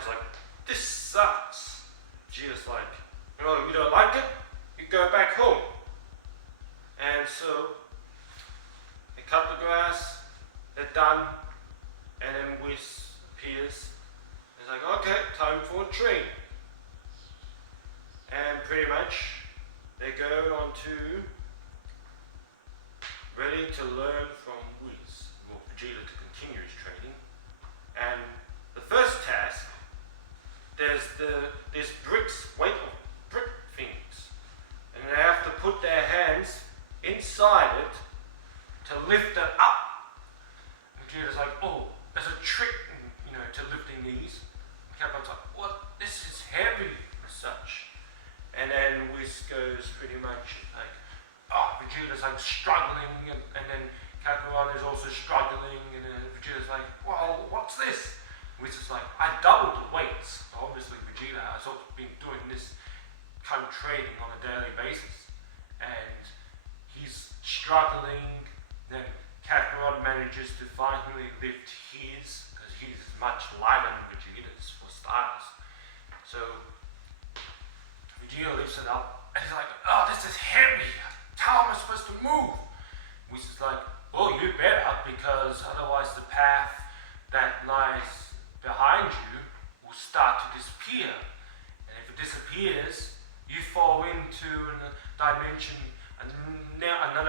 Kakarot's like, this sucks. Vegeta's like, oh, you don't like it? You go back home. And so they cut the grass, they're done, and then Whis appears. It's like, okay, time for a train. And pretty much they go on to ready to learn from Whis, or Vegeta to continue his training. And the first task, there's bricks, weight of brick things. And they have to put their hands inside it to lift it up. Vegeta's like, oh, there's a trick, to lifting these. Kakarot's like, what? This is heavy as such. And then Whis goes pretty much like, oh, Vegeta's like struggling, and then Kakarot is also struggling, and then Vegeta's like, well, what's this? Whis is like, I doubled the weights. Obviously Vegeta has also been doing this kind of training on a daily basis, and he's struggling. Then Kakarot manages to finally lift his, because he's much lighter than Vegeta's for starters. So Vegeta lifts it up, and he's like, oh, this is heavy. How am I supposed to move? Whis is like, well, you better, because otherwise the path that lies behind you will start to disappear. And if it disappears, you fall into another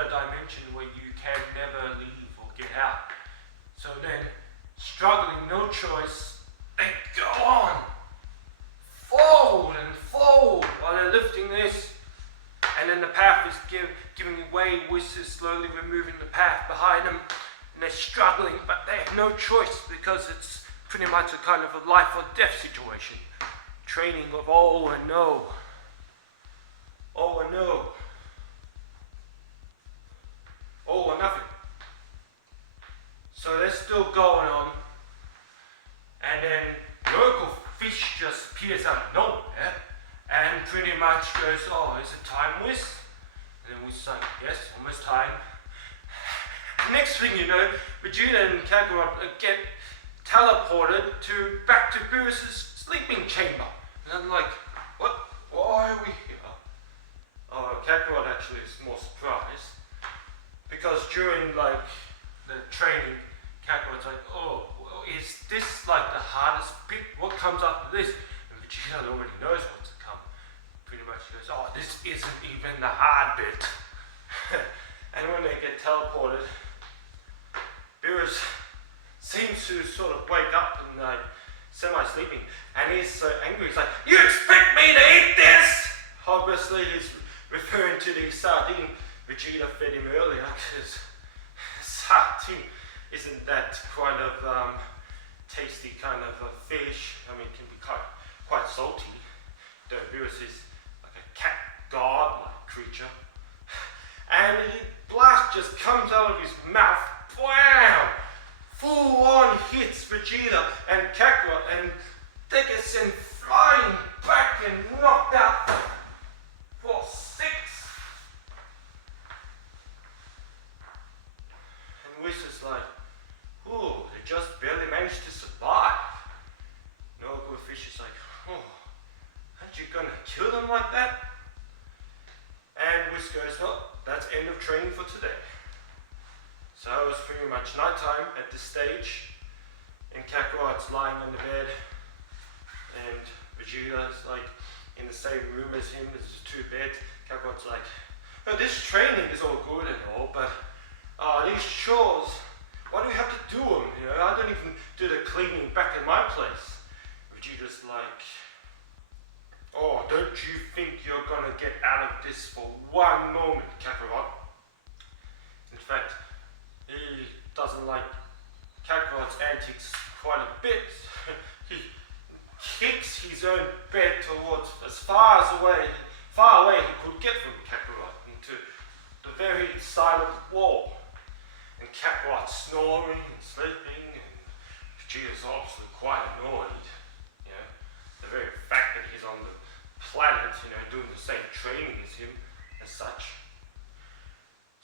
dimension where you can never leave or get out. So then, struggling, no choice, they go on forward and forward while they're lifting this. And then the path is giving way. Whis is slowly removing the path behind them, and they're struggling, but they have no choice, because it's pretty much a kind of a life or death situation. Training of all or no. All or no. All or nothing. So they're still going on, and then local fish just appears out of nowhere and pretty much goes, oh, is it time, Whis? And then Whis like, yes, almost time. Next thing you know, Vegeta and Kakarot get teleported back to Beerus's sleeping chamber. And I'm like, what? Why are we here? Oh, Kakarot actually is more surprised, because during the training, Kakarot's like, oh, well, is this like the hardest bit? What comes after this? And Vegeta already knows what's to come. Pretty much he goes, oh, this isn't even the hard bit. And when they get teleported, Beerus seems to sort of wake up and semi-sleeping, and he's so angry. He's like, you expect me to eat this? Obviously he's referring to the sardine Vegeta fed him earlier, because sardine isn't that kind of tasty kind of a fish. I mean, it can be quite salty. Though Beerus is like a cat god-like creature. And the blast just comes out of his mouth. Wham! Full on hits Vegeta and Kakarot, and they get sent flying back and knocked out for 6. And Whis is like, ooh, they just barely managed to survive. No good fish is like, oh, aren't you gonna kill them like that? And Whis goes, well, that's end of training for today. So it was pretty much nighttime at this stage, and Kakarot's lying on the bed, and Vegeta's like in the same room as him. There's 2 beds. Kakarot's like, oh, this training is all good and all, but these chores, why do we have to do them? I don't even do the cleaning back in my place. Vegeta's like, oh, don't you think you're gonna get out of this for one moment, Kakarot? In fact, he doesn't like Kakarot's antics quite a bit. He kicks his own bed towards as far away he could get from Kakarot, into the very side of the wall. And Kakarot's snoring and sleeping, and Vegeta's obviously quite annoyed. The very fact that he's on the planet, doing the same training as him, as such.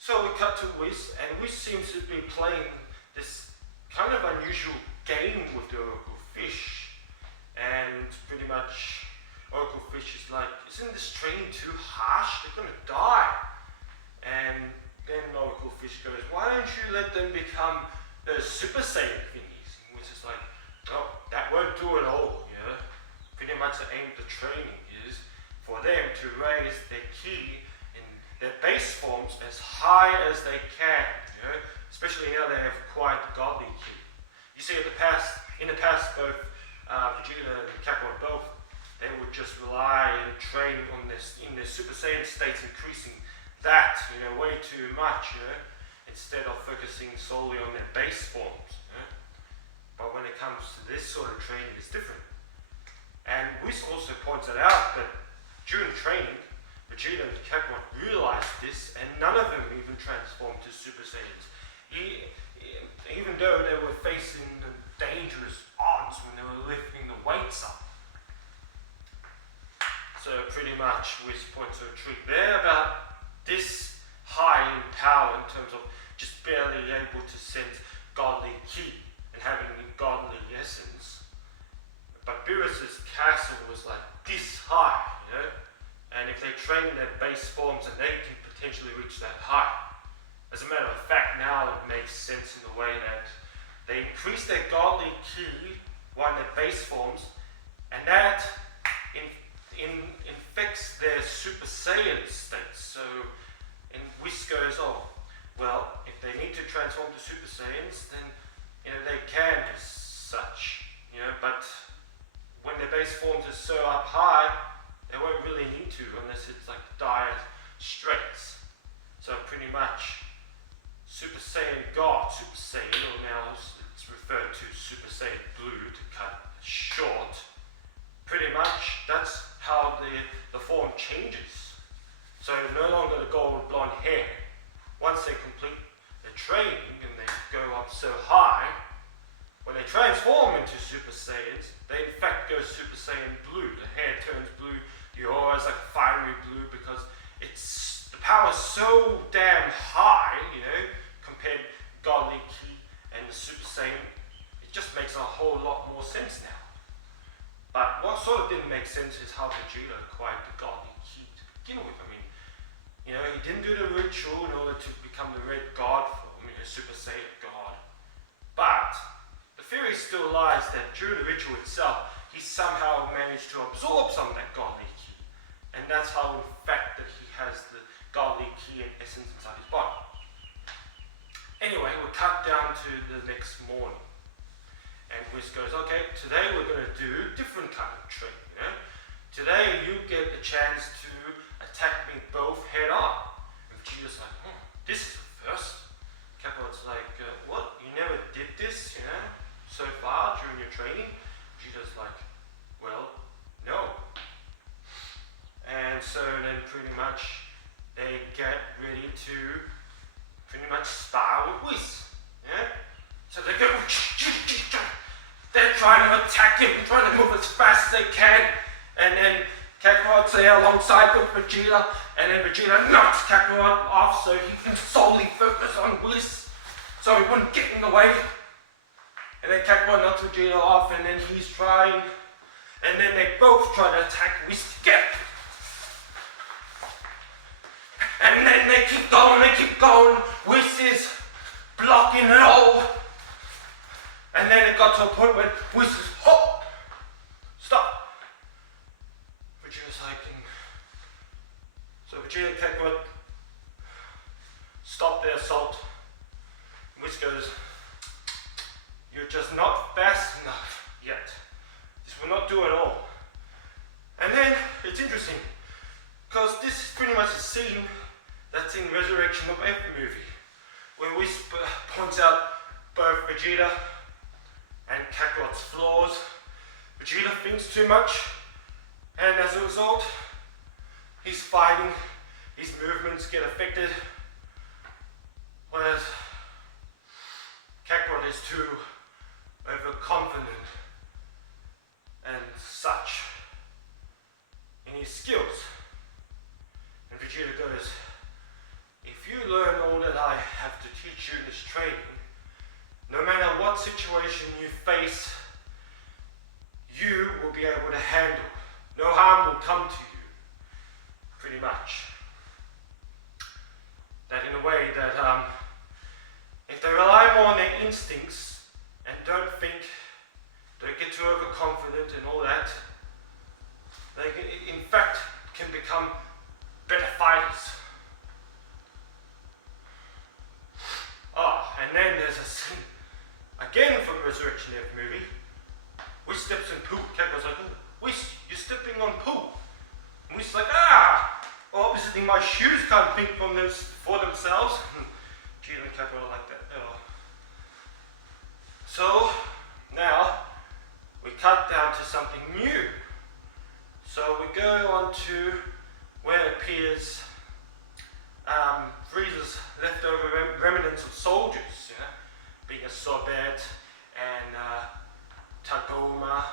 So we cut to Whis, and Whis seems to be playing this kind of unusual game with the local fish. and pretty much Oracle Fish is like, isn't this training too harsh? They're gonna die. And then Oracle Fish goes, why don't you let them become the Super Saiyan thingies? Which is like, oh, that won't do it all, you know. Pretty much the aim of the training is for them to raise their ki in their base forms as high as they can, you know. Especially now they have acquired the godly ki. You see, in the past, both Vegeta and Kakarot both, they would just rely and train on this in their Super Saiyan states, increasing that, you know, way too much, you know, instead of focusing solely on their base forms. You know? But when it comes to this sort of training, it's different. And Whis also pointed out that during training, Vegeta and Kakarot realized this, and none of them even transformed to Super Saiyans. Even though they were facing the dangerous odds when they were lifting the weights up. So pretty much Whis points to a trick there about this high in power in terms of just barely able to sense godly ki and having godly essence. But Beerus's castle was like this high, you know, and if they train their base forms, and they can potentially reach that high. As a matter of fact, now it makes sense in the way that they increase their godly ki while in their base forms, and that infects their Super Saiyan states. So, and Whis goes, oh, well, if they need to transform to Super Saiyans, then, you know, they can as such, you know, but when their base forms are so up high, they won't really need to unless it's like dire straits. So pretty much Super Saiyan God, Super Saiyan, or now it's referred to Super Saiyan Blue to cut short. Pretty much that's how the form changes. So no longer the gold blonde hair. Once they complete the training and they go up so high, when they transform into Super Saiyans, they in fact go Super Saiyan Blue. The hair turns blue, the aura is like fiery blue because it's the power is so damn high, you know, compared to godly ki and the Super Saiyan. It just makes a whole lot more sense now. But what sort of didn't make sense is how Vegeta acquired the godly ki to begin with. I mean, you know, he didn't do the ritual in order to become the red god form, you know, Super Saiyan God. But the theory still lies that during the ritual itself, he somehow managed to absorb some of that godly ki. And that's how, in fact, that he has the godly ki and essence inside his body. Anyway, we'll cut down to the next morning. And Whis goes, okay, today we're going to do a different kind of trick, you know. Today you get the chance to attack me both head on. And Vegeta's like, this is the first. Kakarot's like, what? You never did this, you know, so far during your training? Vegeta's like, well, no. And so then pretty much they get ready to pretty much spar with Whis. Yeah? So they go, they're trying to attack him, trying to move as fast as they can, and then Kakarot's there alongside with Vegeta, and then Vegeta knocks Kakarot off so he can solely focus on Whis, so he wouldn't get in the way. And then Kakarot knocks Vegeta off, and then he's trying, and then they both try to attack Whis together. And then they keep going, Whis is blocking it all. And then it got to a point where Whis is, stop. Vegeta's like, so Vegeta and Kakarot stop their assault. Whis goes, you're just not fast enough yet. This will not do it all. And then it's interesting, because this is pretty much a scene that's in Resurrection of F movie, where Whis points out both Vegeta and Kakarot's flaws. Vegeta thinks too much, and as a result, he's fighting, his movements get affected, whereas Kakarot is too overconfident and such in his skills. And Vegeta goes, if you learn all that I have to teach you in this training, no matter what situation you face, you will instincts and don't get too overconfident and all that, they in fact can become better fighters. And then there's a scene again from Resurrection F movie. Whis steps in poo. Cat goes like, Whis, you're stepping on poo. And Whis like, well, obviously my shoes can't think for themselves. Gee, the cat will like that. So now we cut down to something new. So we go on to where it appears Frieza's leftover remnants of soldiers, being a Sorbet and Tagoma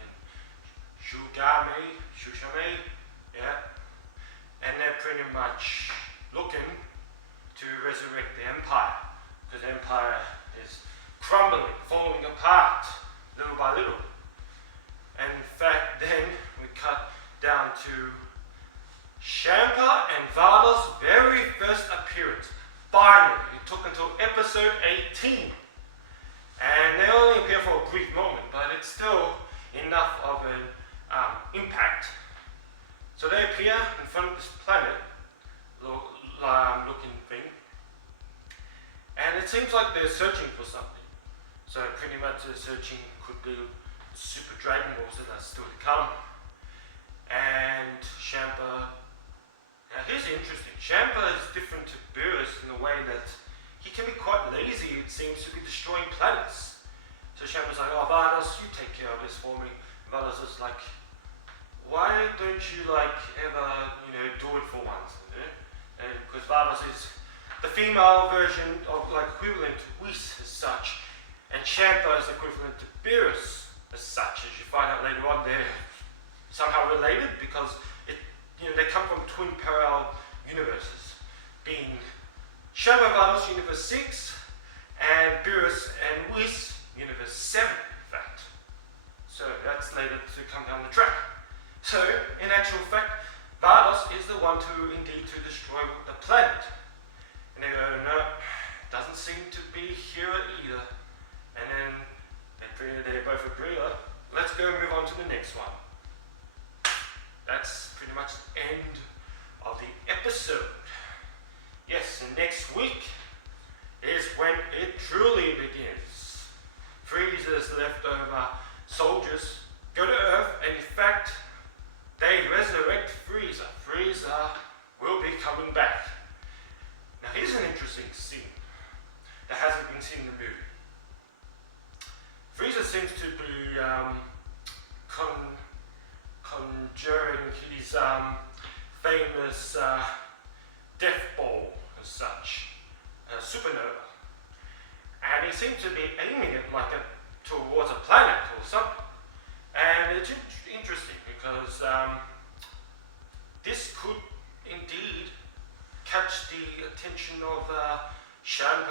and Shushame, and they're pretty much looking to resurrect the Empire, because the Empire is crumbling, falling apart, little by little. And in fact, then we cut down to Champa and Vardos' very first appearance. Finally, it took until episode 18. And they only appear for a brief moment, but it's still enough of an impact. So they appear in front of this planet looking thing. And it seems like they're searching for something. So pretty much they're searching could be super Dragon Balls that are still to come. And Champa, now here's interesting. Champa is different to Beerus in the way that he can be quite lazy, it seems, to be destroying planets. So Champa's like, Vardos, you take care of this for me. Vardos is like, why don't you ever, do it for once? Because Vardos is the female version of equivalent to Whis as such, and Champa is equivalent to Beerus as such. As you find out later on, they're somehow related because they come from twin parallel universes, being Champa Vardos Universe 6 and Beerus and Whis Universe 7, in fact. So that's later to come down the track. So, in actual fact, Vardos is the one to destroy the planet. And they go, no, doesn't seem to be here either. And then they both agree, let's go move on to the next one. That's pretty much the end of the episode. Yes, and next week is when it truly begins. Frieza's leftover soldiers go to Earth, and in fact, they resurrect Frieza. Frieza will be coming back. Now here's an interesting scene that hasn't been seen in the movie. Frieza seems to be conjuring his famous death ball as such, a supernova. And he seems to be aiming it towards a planet or something. And it's interesting because this could indeed catch the attention of Champa